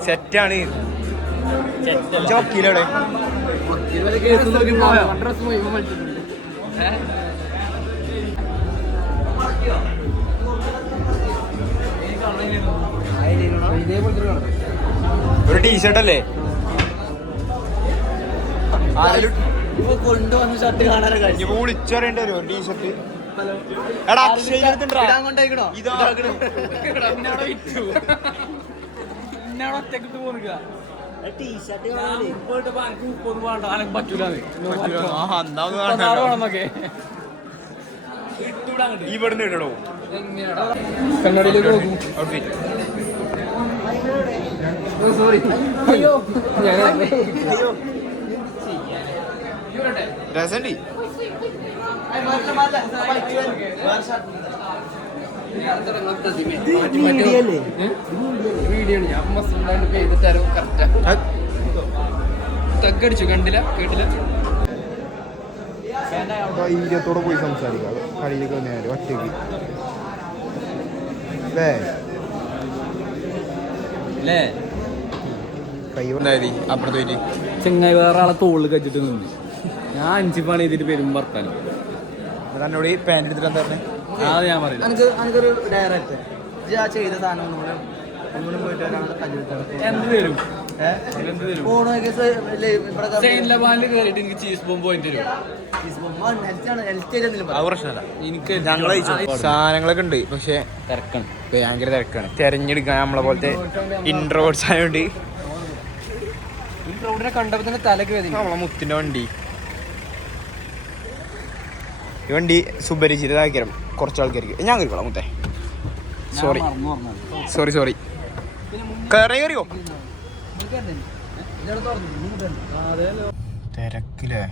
സെറ്റാണ്. ജോക്കിയിലവിടെ ഒരു ടീഷർട്ട് അല്ലേ കൊണ്ടുവന്ന ഷർട്ട് കാണാനൊക്കെ ഇപ്പൊ വിളിച്ചറിയേണ്ടി വരും. ഒരു ടീഷർട്ട് എടാ കൊണ്ടേക്കണോ? ഇവിടുന്ന് ഇടണോ കണ്ണാടിയിലേക്ക് നോക്കും. Outfit sorry. അയ്യോ രസണ്ടി വീഡിയോ ഞാൻ മസ്തായിട്ട് ചെയ്തിട്ടാരും കറക്റ്റാ തക്കടിച്ചു. കണ്ടില്ല കേട്ടില്ല. ധൈര്യത്തോടെ പോയി സംസാരിക്കാം കളിയിലേക്ക് വന്നേരം ഒറ്റയ്ക്ക് അല്ലേ? കൈ ഉണ്ടായത് അപ്പുറത്ത് ചെങ്ങായി വേറെ ആളെ തോളിൽ കച്ചിട്ട് നിന്ന് ഞാൻ 5 പണി ചെയ്തിട്ട് പെരും വർത്താനം. എന്നോട് പാൻറ് എടുത്തിട്ട് എന്താ പറഞ്ഞേ? അത് ഞാൻ പറയില്ല. എനിക്കൊരു ഡയറക്റ്റ് ചെയ്ത സാധനം ഒന്നുകൂടെ പോയിട്ട് എന്ത് തരും? എന്ത് തരും? സെയിന്റ് ലബാനിൽ കയറിയിട്ട് എനിക്ക് ചീസ് ബോംബ് പോയിന്റ് തരും. എനിക്ക് ഞങ്ങളെ സാധനങ്ങളൊക്കെ ഉണ്ട് പക്ഷെ തിരക്കാണ്, ഭയങ്കര തിരക്കാണ്. തെരഞ്ഞെടുക്കാൻ നമ്മളെ പോലത്തെ ഇൻട്രോവേർട്സ് ആയതുകൊണ്ട് ഈ ക്രൗഡിനെ കണ്ടപ്പോൾ തന്നെ തലക്ക് വേദന. നമ്മളെ മുത്തിന്റെ വണ്ടി ഈ വണ്ടി സുപരിചിതമാക്കിയാലും കുറച്ച് ആൾക്കാർക്ക് ഞാൻ കയറിക്കോളാം മുത്തേ. സോറി കയറിയോ തിരക്കില്ലേ?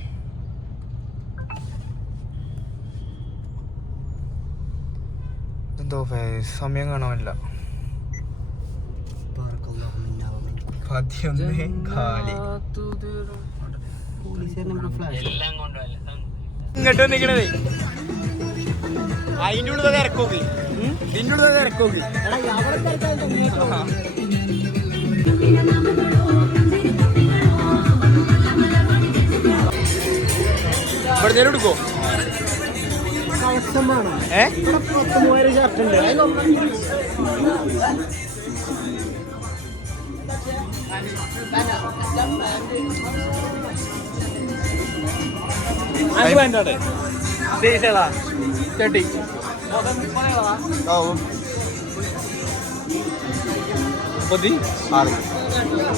എന്തോ സമയം കാണാമല്ല. 11 കാലി ഇങ്ങോട്ട് നിക്കണതേ അതിൻ്റെ ഉള്ളിൽ തിരക്കോക്ക്, ഇതിൻ്റെ ഉള്ളിൽ തിരക്കോക്ക്. ഇവിടെ എടുക്കോ? ചേട്ടി മുപ്പത്തി 36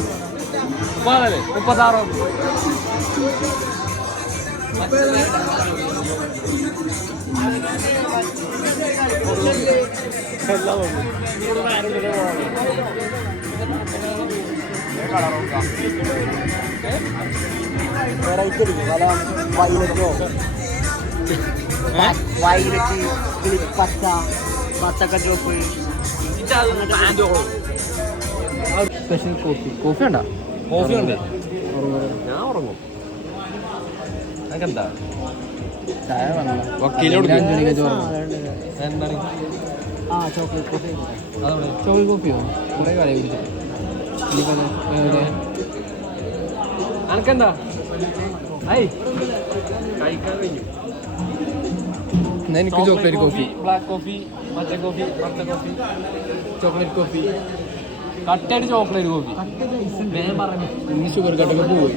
സ്പെഷ്യൽ കോഫി ഉണ്ടോ? കോഫി ഉണ്ട്. ഞാൻ ഉറങ്ങും. അതെന്താ ചായ വേണം. എന്താണ് ചോക്ലേറ്റ് കോഫി? ചോക്ലേറ്റ് കോഫിയോ? കുറേ കാലം കുടിച്ചു. അനക്കെന്താ? കഴിക്കാൻ കഴിഞ്ഞു. എനിക്ക് ചോക്ലേറ്റ് കോഫി, ബ്ലാക്ക് കോഫി, മറ്റേ കോഫി, മറ്റേ കോഫി, ചോക്ലേറ്റ് കോഫി, കട്ടയുടെ ചോക്ലേറ്റ് കോഫി. ഇനി ഷുഗർ കട്ടൊക്കെ പോയി.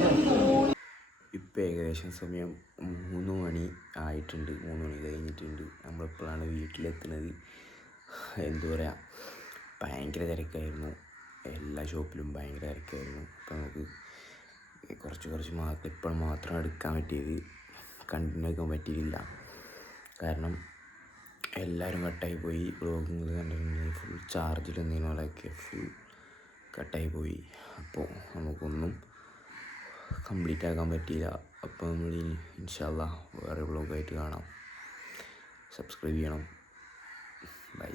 ഇപ്പം ഏകദേശം സമയം 3 മണി ആയിട്ടുണ്ട്. 3 മണി കഴിഞ്ഞിട്ടുണ്ട്. നമ്മളിപ്പോഴാണ് വീട്ടിലെത്തുന്നത്. എന്താ പറയുക, ഭയങ്കര തിരക്കായിരുന്നു. എല്ലാ ഷോപ്പിലും ഭയങ്കര തിരക്കായിരുന്നു. അപ്പം നമുക്ക് കുറച്ച് ക്ലിപ്പുകൾ മാത്രം എടുക്കാൻ പറ്റിയത്, കണ്ടിന്യൂ ആക്കാൻ പറ്റിയില്ല. കാരണം എല്ലാവരും കട്ടായി പോയി. വ്ളോഗിങ്ങൾ കണ്ടിട്ടുണ്ടെങ്കിൽ ഫുൾ ചാർജിൽ നിന്നോളൊക്കെ ഫുൾ കട്ടായി പോയി. അപ്പോൾ നമുക്കൊന്നും കംപ്ലീറ്റ് ആക്കാൻ പറ്റിയില്ല. അപ്പോൾ നമ്മൾ ഇൻഷാ അല്ലാഹ് വേറെ വ്ളോഗായിട്ട് കാണാം. സബ്സ്ക്രൈബ് ചെയ്യണം. ബൈ.